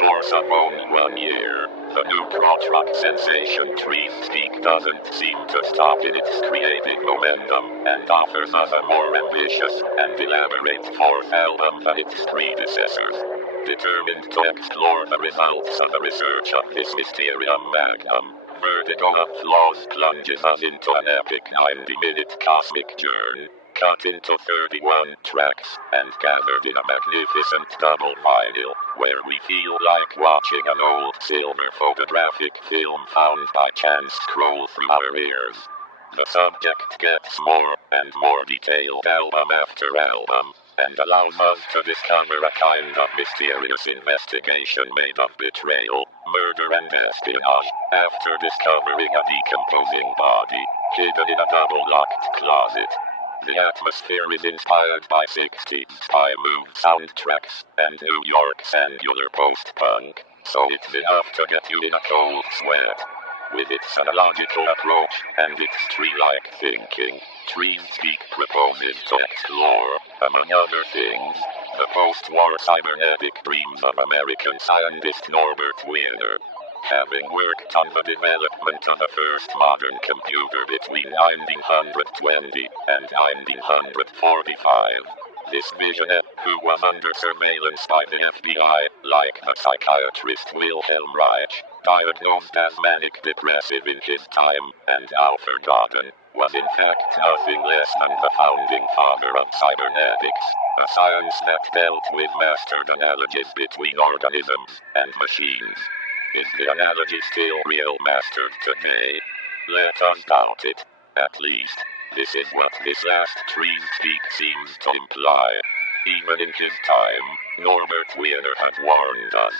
course of only 1 year, the new krautrock sensation Trees Speak doesn't seem to stop in its creative momentum, and offers us a more ambitious and elaborate fourth album than its predecessors. Determined to explore the results of the research of this mysterium magnum, Vertigo of Flaws plunges us into an epic 90-minute cosmic journey, cut into 31 tracks, and gathered in a magnificent double vinyl, where we feel like watching an old silver photographic film found by chance scroll through our ears. The subject gets more and more detailed album after album, and allows us to discover a kind of mysterious investigation made of betrayal, murder and espionage, after discovering a decomposing body, hidden in a double-locked closet. The atmosphere is inspired by 60s spy move soundtracks and New York's angular post-punk, so it's enough to get you in a cold sweat. With its analogical approach and its tree-like thinking, Trees Speak proposes to explore, among other things, the post-war cybernetic dreams of American scientist Norbert Wiener. Having worked on the development of the first modern computer between 1920 and 1945, this visionary, who was under surveillance by the FBI, like the psychiatrist Wilhelm Reich, diagnosed as manic-depressive in his time, and now forgotten, was in fact nothing less than the founding father of cybernetics, a science that dealt with mastered analogies between organisms and machines. Is the analogy still real mastered today? Let us doubt it. At least, this is what this last Trees Speak seems to imply. Even in his time, Norbert Wiener had warned us.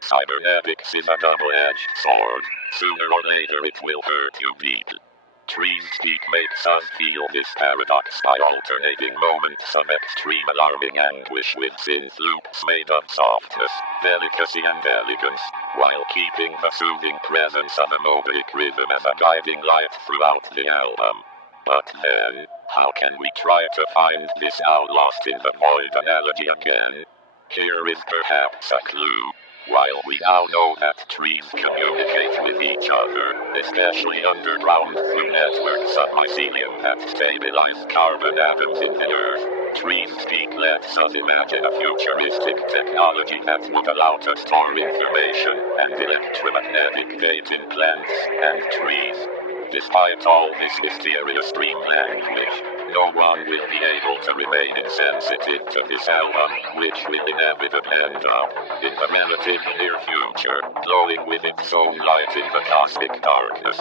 Cybernetics is a double-edged sword. Sooner or later it will hurt you deeply. Trees Speak makes us feel this paradox by alternating moments of extreme alarming anguish with synth loops made of softness, delicacy and elegance, while keeping the soothing presence of a motorik rhythm as a guiding light throughout the album. But then, how can we try to find this now lost in the void analogy again? Here is perhaps a clue. While we now know that trees communicate with each other, especially underground through networks of mycelium that stabilize carbon atoms in the earth, Trees Speak lets us imagine a futuristic technology that would allow to store information and electromagnetic data in plants and trees. Despite all this mysterious dream language, no one will be able to remain insensitive to this album, which will inevitably end up, in the relative near future, glowing with its own light in the cosmic darkness.